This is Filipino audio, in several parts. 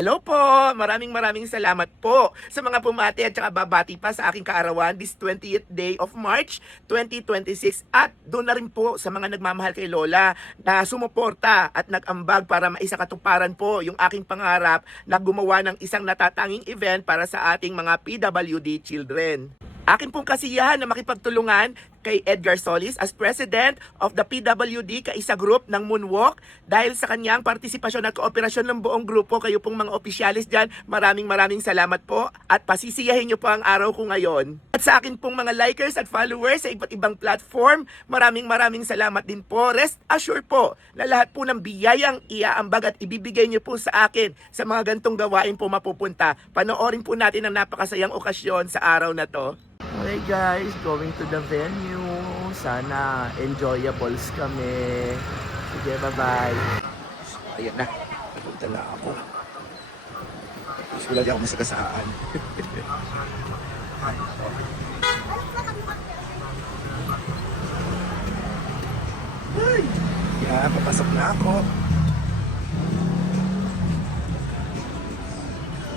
Hello po! Maraming salamat po sa mga pumati at saka babati pa sa aking kaarawan this 20th day of March 2026 at doon na rin po sa mga nagmamahal kay Lola na sumuporta at nag-ambag para maisakatuparan po yung aking pangarap na gumawa ng isang natatanging event para sa ating mga PWD children. Akin pong kasiyahan na makipagtulungan kay Edgar Solis as President of the PWD Kaisa Group ng Moonwalk dahil sa kanyang partisipasyon at kooperasyon ng buong grupo. Kayo pong mga opisyalis dyan, maraming salamat po at pasisiyahin nyo po ang araw ko ngayon. At sa akin pong mga likers at followers sa iba't ibang platform, maraming salamat din po. Rest assured po na lahat po ng biyayang iaambag at ibibigay nyo po sa akin sa mga gantong gawain po mapupunta. Panoorin po natin ang napakasayang okasyon sa araw na to. Okay guys, going to the venue. Sana enjoyables kami. Sige, bye-bye. Ayan na, napunta na ako. Tapos wala di ako masagasaan. Ay, yan, papasok na ako.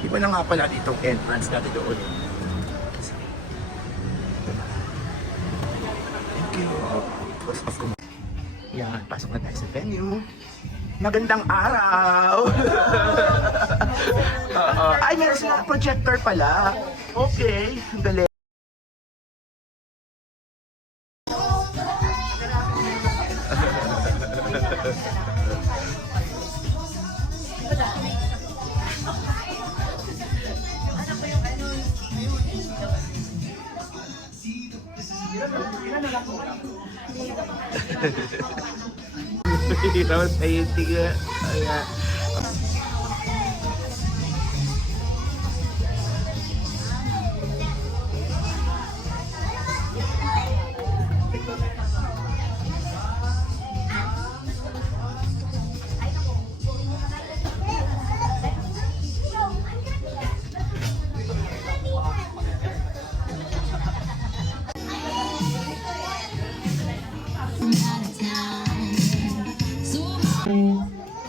Iba na nga pala ditong entrance natin doon. Yan, pasok na tayo sa venue. Magandang araw! Ay, meron silang projector pala. Okay, ang galing. Hirap tayo tiga. Ayan.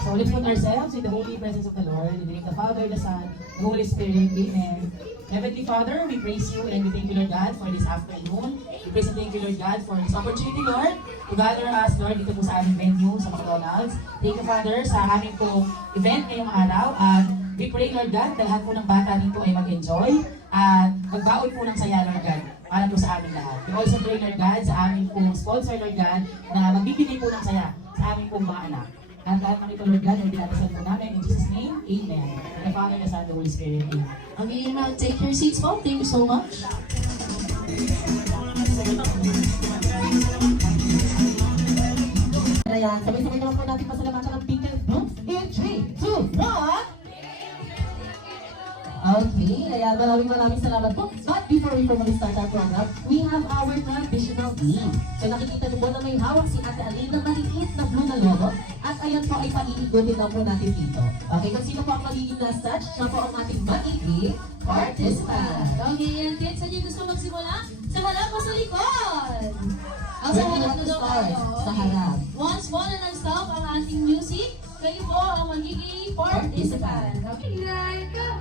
So let's put ourselves in the holy presence of the Lord, in the name of the Father, the Son, the Holy Spirit. Amen. Heavenly Father, we praise you and we thank you, Lord God, for this afternoon. We praise and thank you, Lord God, for this opportunity, Lord, to gather us, Lord, dito po sa aming venue, sa McDonald's. Thank you, Father, sa aming po event ngayong araw. At we pray, Lord God, lahat po ng bata dito ay mag-enjoy at magbaon po ng saya, Lord God, para po sa aming lahat. We also pray, Lord God, sa aming po sponsor, Lord God, na magbibigay po ng saya sa aming pong mga anak. At lahat ng ito, Lord God, ay dinadasal po namin. In Jesus' name, Amen. The Father, the Son, the Holy Spirit. Amen. Okay, now take your seats po. Thank you so much. Ayan, sabay-sabay naman po natin pasalamatan ng Beacon Books in 3, 2, 1! Okay, ayan, maraming salamat po. But before we formally start our program, we have our traditional game. So nakikita niyo po na may hawak si Ate Aline na maliit na blue na logo. At ayan po ay paiigutin lang po natin dito. Okay, kung sino po ang magiging na such, siya po ang ating magiging participant. Okay, and kids, saan niyo gusto magsimula? Sa harap o sa likod? Ang sa harap na daw kayo. Sa harap. Once mo na nag-stop ang ating music, kayo po ang magiging participant. Okay, like a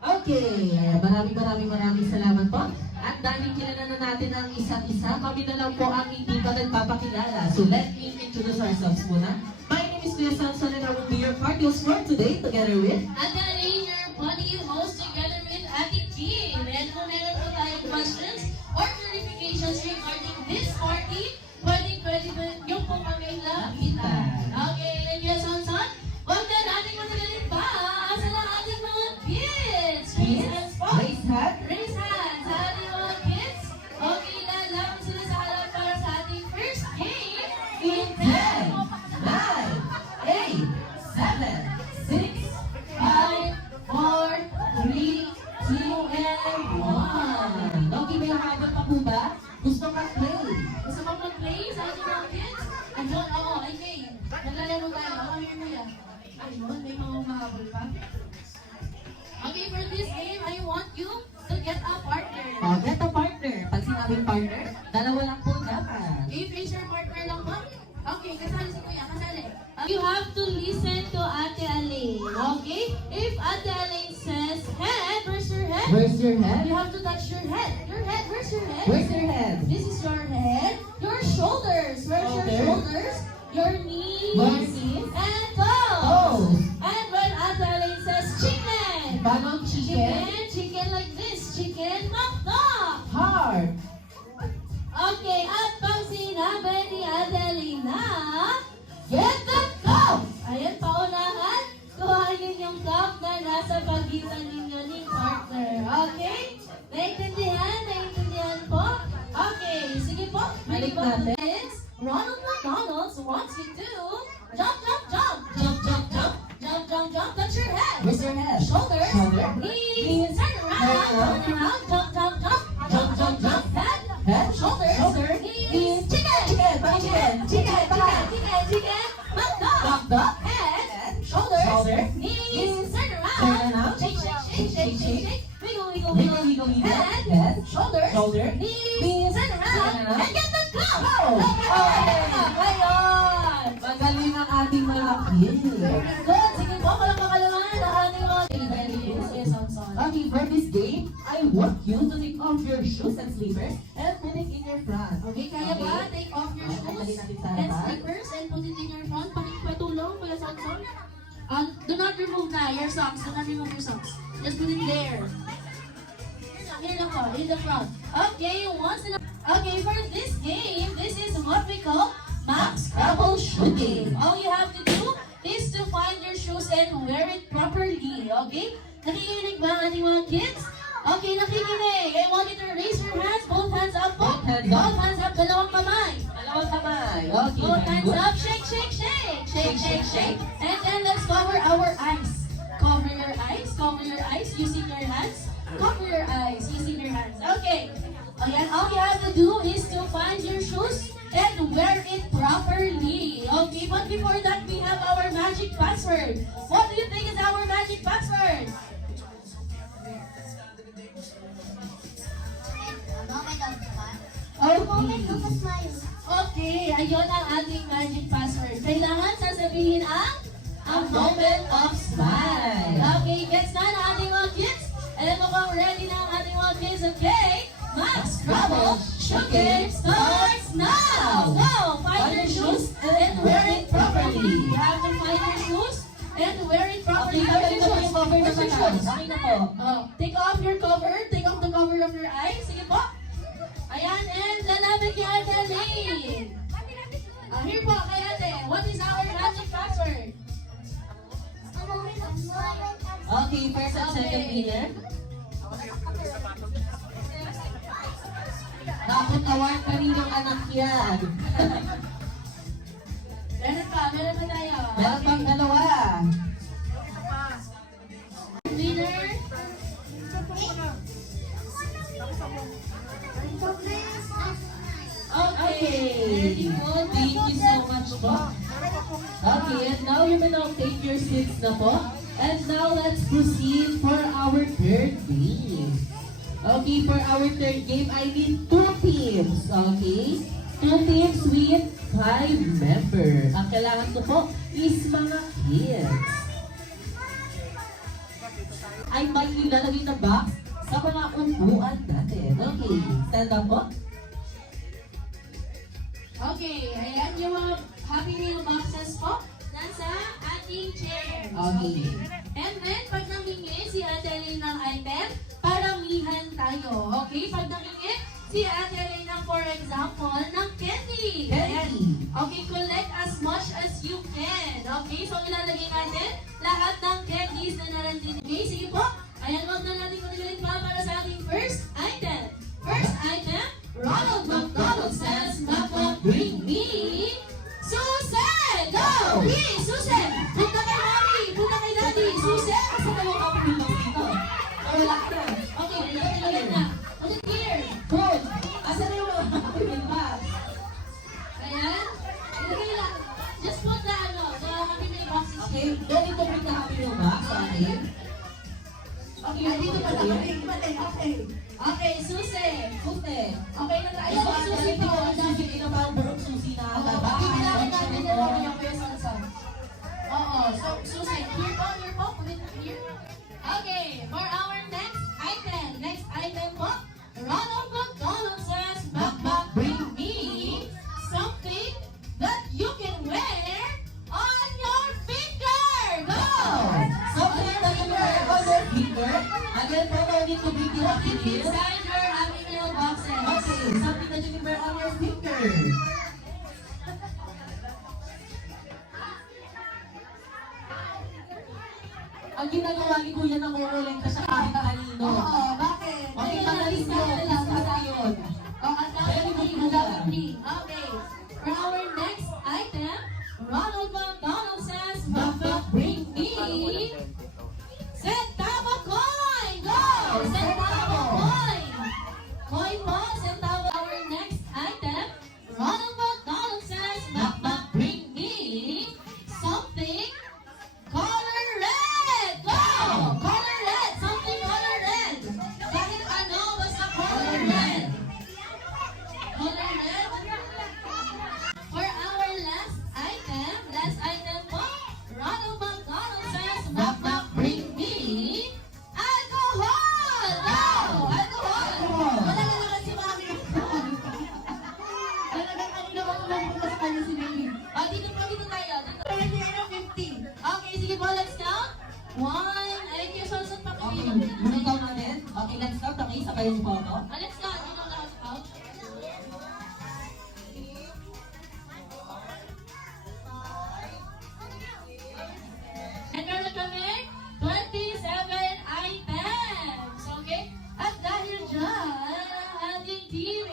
Okay, maraming salamat po. At dahil kilala na natin ang isa't isa, kami na lang po ang hindi pa nagpapakilala. So let me introduce ourselves muna. My name is Kuya Samson and I will be your party host for today together with Ate Aline, your party host together with Ate Kim. And kung meron po tayong questions or clarifications regarding this party, pwede yung po kami lapitan. Okay, Kuya Samson, huwag na natin matagalin pa sa ating mga kids! Raise hands po. Raise hand. Raise hands sa ating mga kids. Okay, lalaban sila sa harap para sa ating first game. In 10, 9, 8, 7, 6, 5, 4, 3, 2, and 1. Okay, may habol pa po ba? Gusto mag-play. Gusto mo mag-play sa ating mga kids? Andun ako, ay Kay. Naglalaro tayo. Ako here kuya. Ayun, may mga umahabol pa. Okay, for this game, I want you to get a partner. Oh, get a partner. Pag sinabing partner, dalawa lang po dapat. Okay, face your partner lang po. Okay, kasali si kuya, kasali. You have to listen to Ate Aline, okay? If Ate Aline says head, where's your head? Where's your head? You have to touch your head. Your head, where's your head? Where's your head? This is your head. Your shoulders, where's your Shoulders. shoulders? Your knees. Your knees. And toes. Toes. And when Ate Aline says chicken. Paano ang chicken? Chicken like this. Chicken, knock, knock. Heart. Okay, at pag sinabi ni Adelina, get the cup! Ayan, paunahan. Kuhanin yung cup na nasa pagitan ninyo ni partner. Okay? Naintindihan? Naintindihan po? Okay, sige po. Balik natin. Next, Ronald McDonald wants you to jump, jump, jump. Jump, jump, jump. Jump, jump, jump. Touch your head. Where's your head? Shoulders. Shoulder. Knees. Turn around. Turn around. Jump, jump, jump. Jump, jump, jump. Head. Head. Shoulders. Shoulder. Knees. Chicken. Chicken. Chicken. Chicken. Chicken. Back Back up. dog. Head. Shoulders. Shoulder. Knees. Turn Turn around. around. Shake, shake, shake, shake, shake, shake. Wiggle, wiggle, Wiggle, wiggle. wiggle, wiggle. Head. Head. Shoulders. Shoulder. Knees. Turn around. Turn around. And get the cup. Go. Ayun. Magaling ang ating mga kids. Good. Sige po, kalakalaman ang ating mga very good. Yes, Samson. Okay, for this game, I want you to take off your shoes and slippers and put it in your front. Okay, kaya ba? Take off your Okay, shoes dali natin sa and harapan. slippers and put it in your front. Pakipatulong, Kuya Samson. Do not remove na your socks. Do not remove your socks. Just put it there. Here lang po, in the front. Okay, okay, for this game, this is what we call Max Scrabble Shooting. All you have to do is to find your shoes and wear it properly. Okay? Nakikinig ba ang ating mga kids? Okay, nakikinig. I want you to raise your hands, both hands up po. Both hands up. Both hands up, dalawang kamay. Dalawang kamay. Okay, Both very hands good. up, shake, shake, shake. Shake, shake, shake. And then let's cover our eyes. Cover your eyes, cover your eyes using your hands. Cover your eyes using your hands. Okay. Ayan, all you have to do is to find your shoes and wear it properly. Okay, but before that, we have our magic password. What do you think is our magic password? Okay, ayun ang ating magic password. Kailangan sasabihin ang moment of smile. Okay, gets na ang ating mga kids? Alam mo kung ready na ang ating mga kids, okay? Max Scrabble Shooting starts now! Go! Find your shoes and wear it properly. You have to find your shoes and wear it properly. Okay, Where's your shoes? cover na Where's your mata. shoes? Okay na po. Take off your cover. Take off the cover of your eyes. Sige po. Ayan, and lalapit kay Ate Aline. Here po kay Ate. What is our magic password? Okay, first and second winner. Dapat award kaninong anak yan. Meron pa tayo. Meron pang dalawa. Winner. Okay. Very good. Thank you so much po. Okay, and now you may now take your seats na po. And now let's proceed for our third game. Okay, for our third game, I need 2 teams. Okay? 2 teams with 5 members. Ang kailangan ko po is mga kids. Ay may ilalagay na box sa mga upuan natin. Okay, stand up po. Okay, ayan yung mga Happy Meal boxes po. Nasa ating chair. Okay. And then, pag namingi si Ate Aline ng item, paramihan tayo. Okay? Pag namingi si Ate Aline ng, for example, ng candy. Ayan. Candy. Okay, collect as much as you can. Okay? So, ilalagay natin lahat ng candies na narandin. Okay? Sige po. Ayan, huwag na natin Okay, Dito pa lang. Okay. Okay, Susi. Susi. Okay na tayo. Ito ang Susi susi po. ko. Susi, kinapang burong susi na. Kailangan natin na lang yung Kuya Sonson. Oo. So, Susi, here po. Pumit here. Okay, for our next item. Next item po. Ronald McDonald says, Makmak, bring me something that you can wear on your finger. Go! Something that you wear on your finger. Again, po, no need to bring the Put it finger. inside your email boxes. Okay, something that you can wear on your finger. Ang ginagawa ni Kuya na kukuleng ka sa kahit kanino. Oo, bakit? Okay, Ayun, magaling nalista yun. na lang. Lista yun. Oh, ang Very dami good, ang Kuya. Okay. For our next item, Ronald McDonald says, Makmak, bring me. Centavo coin! Go! Centavo coin! Coin po, centavo. Our next item, Ronald McDonald says, Makmak, bring me something color red! Go! Color red! Something color red! Kahit ano, basta color red! Color red? For our last item po, Ronald McDonald says, Makmak, bring me alcohol! Go! Alcohol! Wala na naman si Mami. Talagang kanina ko lang po sa kanya si Baby. Oh, dito tayo. Dito. 50. Okay, sige po, let's count. 1, ay, kaya sunod pa Okay, kami. muna ikaw natin. Okay, let's start. Okay, sabayan niyo po ako. Let's count. Dito na count. And meron kami 27 items. Okay? At dahil dyan, ang ating team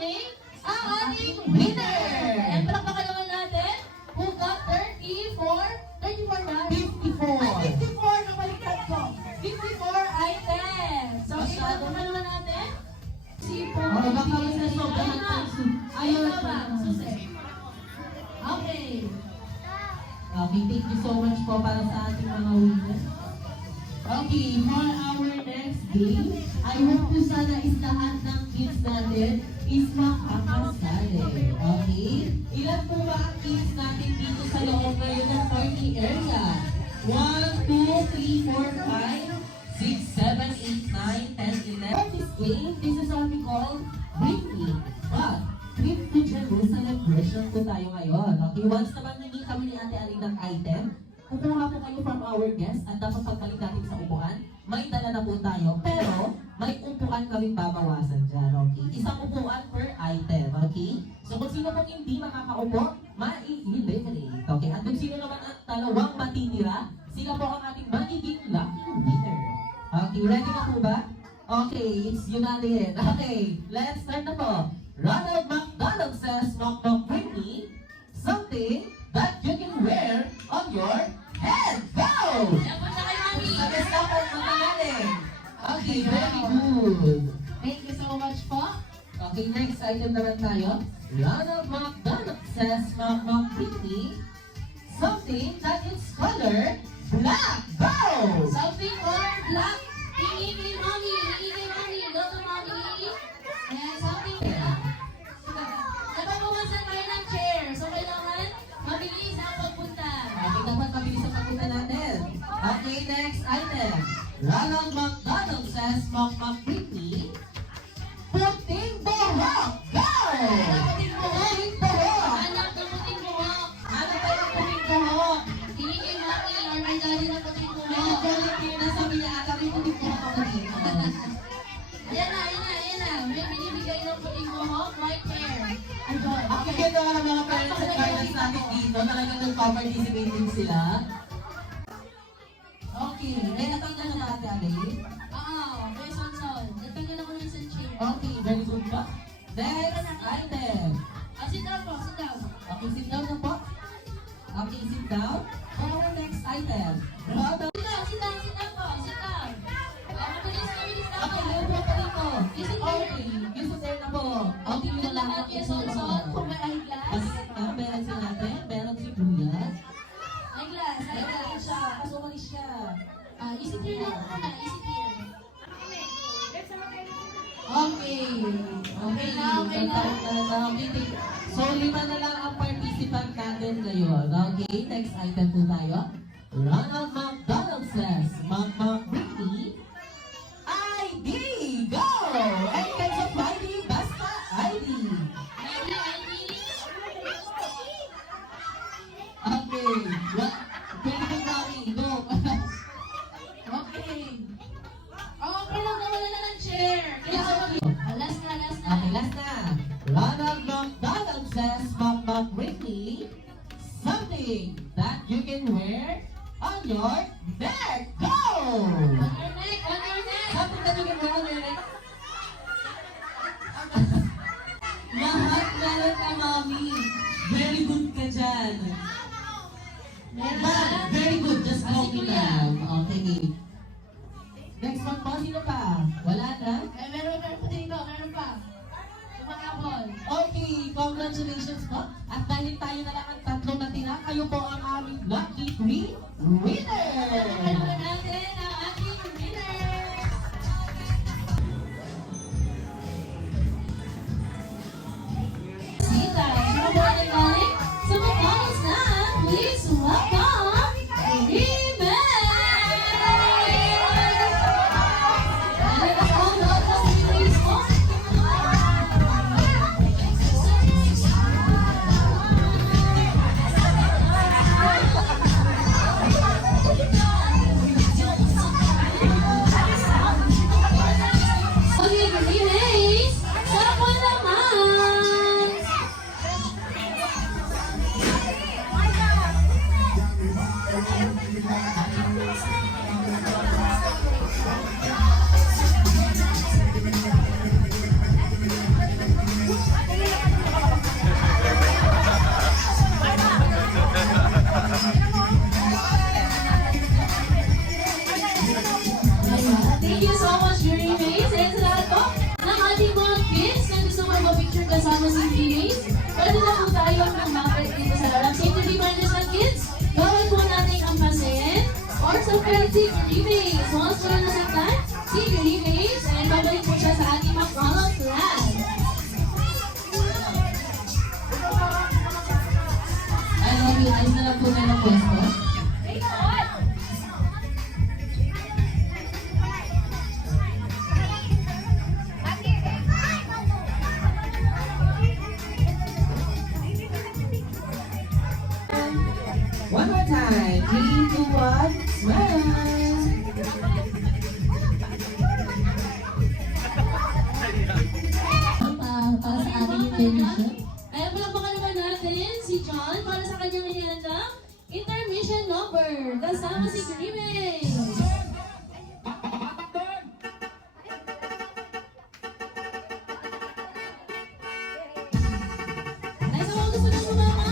ang ating winner! And palakpakan naman natin who got 34 ba? 54. Ay, 54 na baliktad ko. 54 items. So, okay, Masyado. palakpakan naman natin. Si Okay, baka may nasobra ng Ayaw ba? Susi. Okay. Okay, thank you so much po para sa ating mga winners. Okay, for our next game, I hope po sana is lahat ng kids natin is makakasali. Okay? Ilan po ba ang kids natin dito sa loob ngayon ng party area? 1, 2, 3, 4, 5, 6, 7, 8, 9, 10, 11. For this game, this is what we call Bring But, trip to Jerusalem version po tayo ngayon. Okay, once naman hindi kami ni Ate Aling ng item, kukuha po kayo from our guest at dapat pagbalik natin sa upuan, may dala na po tayo, pero may upuan kaming babawasan dyan, okay? Isang upuan per item, okay? So kung sino pong hindi makakaupo, mai-eliminate, okay? At kung sino naman ang dalawang matitira, sila po ang ating magiging lucky winner. Okay, ready na po ba? Okay, it's united. Okay, let's start na po. Ronald McDonald says, Knock bring me something that you can wear on your head. Go! Ayan po na kay Mami. Sabi-sabi magaling. Okay, very good. Thank you so much po. Okay, next item naman tayo. Ronald McDonald says, Knock bring me something that is color black. Go! Something color black. Hingi kay Mami. Go to Mami. And something black. Napapawasan tayo ng chair. So, kailangan mabilis ang pagpunta. Okay, dapat mabilis ang pagpunta natin. Okay, next item. Ronald McDonald says, bring me puting buhok. Go! Puting buhok. Puting buhok. Anak ng puting buhok. Ano tayo ng puting buhok? Hingi kay Mami or may dali ng puting Medyo buhok. galit na sabi niya, ata may puting buhok ako dito. Ayan na. May binibigay ng puting buhok. White hair. Ayun. Ako ganda ng mga parents at guardians natin dito, talagang nagpa-participate din sila. Okay, may natanggal na natin, Alay. Oo. Kuya Sonson. Nagtanggal ako ng sa chair. Okay, very good po. Next item. Sit down po. Sit down. Okay, sit down na po. Okay, sit down. For our next item. Ronald. Sit down po. Sit down. Mabilis na. Okay, meron po pa dito. Visit Okay, visit na po. Okay, Good luck at Kuya Sonson. Kung may eyeglass. Meron si natin, meron si Kuya. Eyeglass. Meron siya, kasi umalis siya. Easy here lang muna. Easy here. Okay na, okay na. So, 5 na lang ang participant natin ngayon. Okay, next item po tayo. Ronald McDonald says, Ricky, ID, go! And kinds of ID, basta ID. Okay, pwede ko kami, go. Okay. Okay lang, nawala na ng chair. Last na, last na. Okay, last na. Ronald McDonald says, Ricky, something that you can wear on your neck. Go! On your neck, on your neck. Something that you can wear on your neck. Lahat meron ka, Mami. Very good ka dyan. Meron Ma, na. very good. Just Ah, si copy Kuya. lang. Okay. Next one po, sino pa? Wala na? Meron pa dito, meron pa. Tumakapon. Okay, congratulations po. At dahil tayo na lang ang tatlong natira, kayo po ang aming lucky 3 winner! Ano natin ang ating winner? Sita, sino ba ang galing? Sa Batangas na, please welcome, Rimen! Talaga po, lahat ng series mo. Okay, Rimen, sapa naman! Thank you so much, Jury Mays. And sa lahat po ng ating mga kids na gusto mag-picture kasama si Mays, pwede na po tayo kumapit dito sa loob. Safety reminders ng kids, bawal po natin ang pasin or sa friend si Jury Mays. Once po na nasaktan, si Jury Mays, and babalik po siya sa ating McDonald's class. I love you. Ayos na lang po tayo ng pwesto. One more time. 3, 2, 1, smile! Para sa ating intermission. Kaya palakpakan naman natin si John para sa kanyang ihandang intermission number. Kasama si Grimmie. Ay, sa mga gusto ng sumama?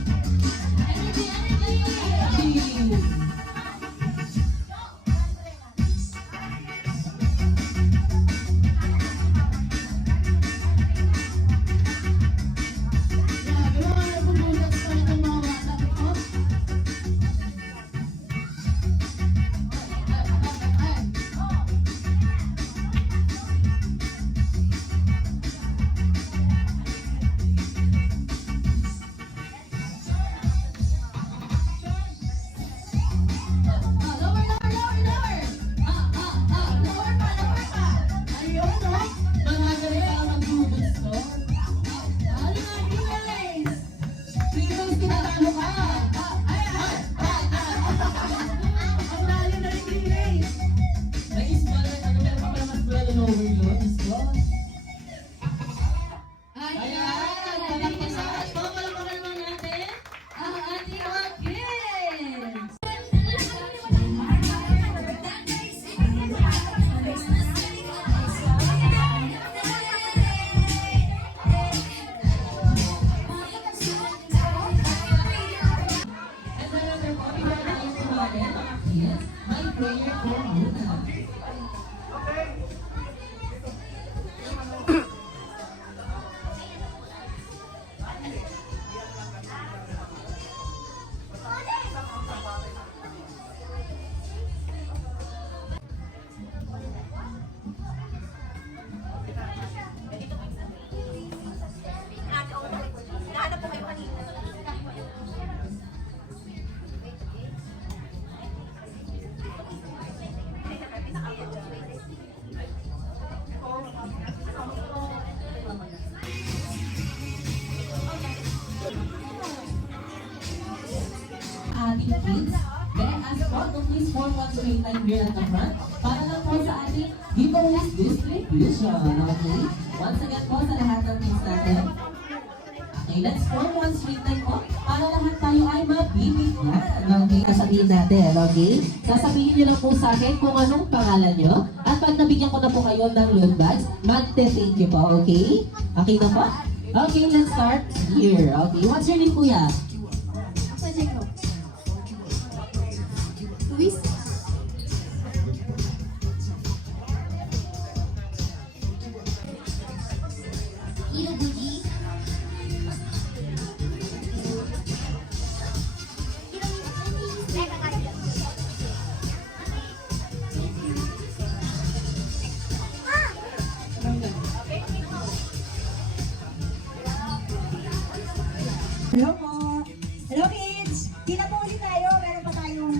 Energy, energy! Grabe, mga nabubulot pa itong mga bata ko. Lower, lower, lower, lower! Lower pa! Ayun, no? Mga galing ka mag-goods, no? Ano nga, guys? Please, tinatalo ka! Ang lalim na rin, guys! Nag-ismal na, ano meron pa pala mas brother na overload? Islo? Ayan! Thank you so much po. Palakpakan naman natin ang ating mga kids! And then, after po, before tayo kumain, mga kids, may prayer po muna. Okay. please form one straight line here at the front para lang po sa ating giveaways distribution. Okay? Once again po sa lahat ng teams natin. Okay, let's form one straight line po para lahat tayo ay mabibigyan. Okay, sasabihin natin, okay? Sasabihin nyo lang po sa akin kung anong pangalan nyo. At pag nabigyan ko na po kayo ng load bags, magte-thank you po, okay? Okay na po? Okay, let's start here. Okay, what's your name, kuya? Pwede ko. Luis? Ilo Buji? Hello po. Hello kids. Di na po ulit tayo. Meron pa tayong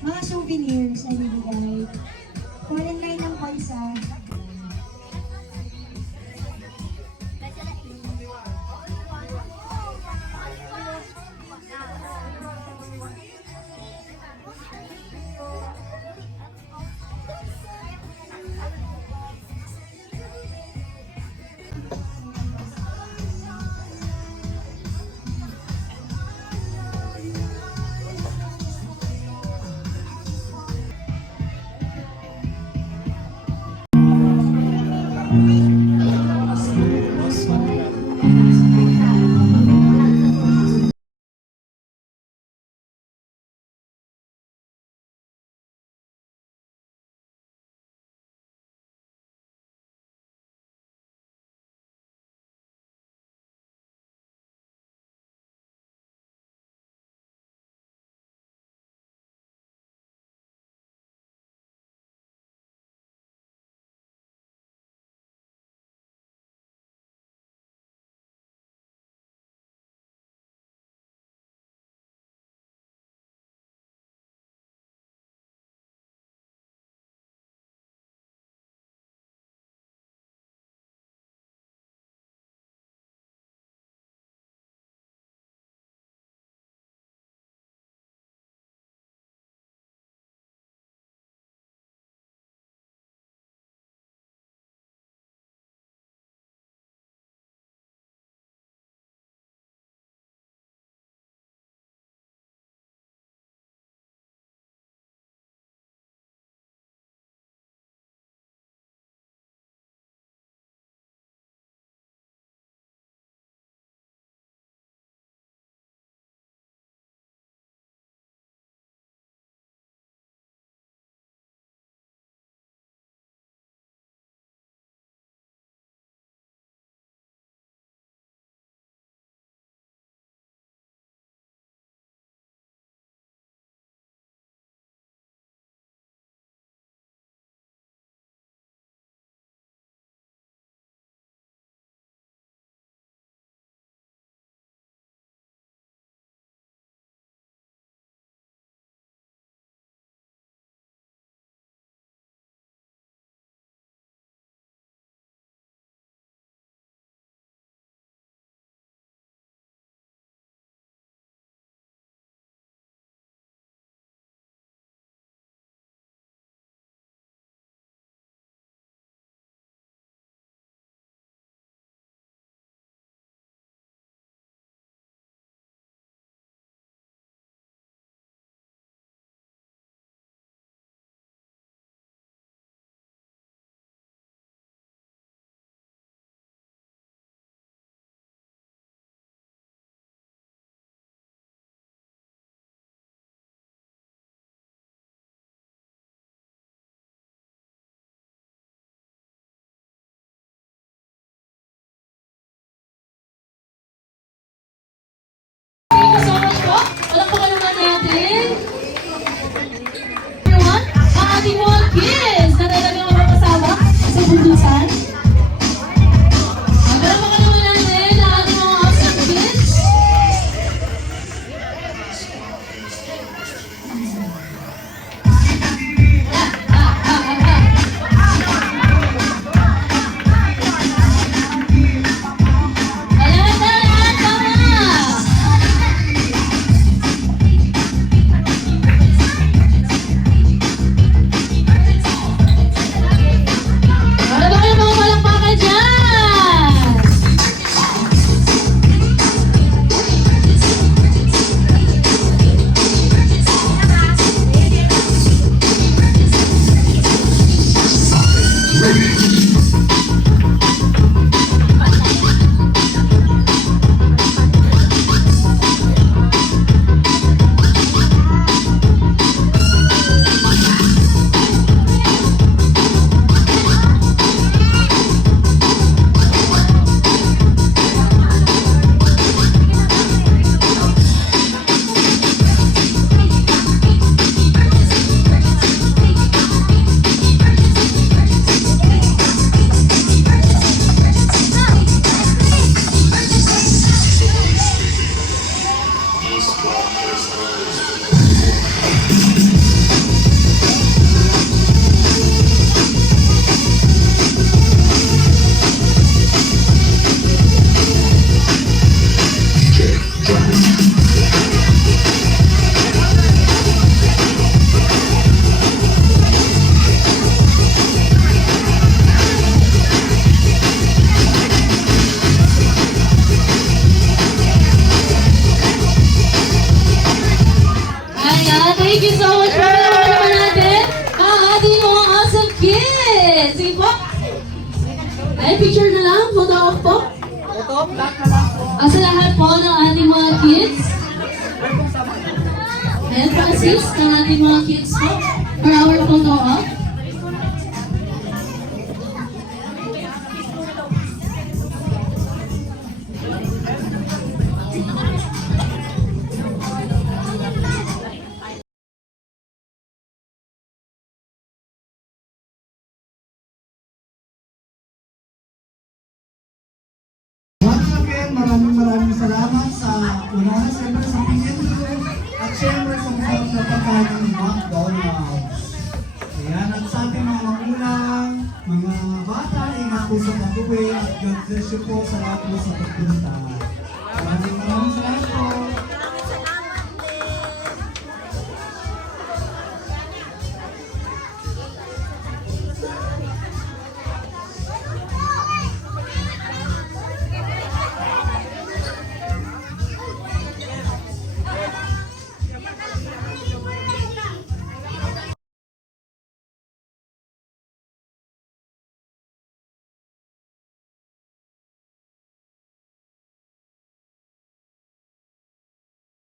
mga souvenirs na bibigay. Fallen line lang po isa. Yes, sige po. Ay, picture na lang. Photo off po. Sa lahat po ng ating mga kids. Help assist ng ating mga kids po for our photo off. Once again, maraming salamat sa unahan, siyempre sa PNU at siyempre sa masarap na pagkain ng McDonald's. Ayan, at sa ating mga magulang, mga bata, ingat po sa pag-uwi at God bless you po sa lahat po sa pagpunta. Maraming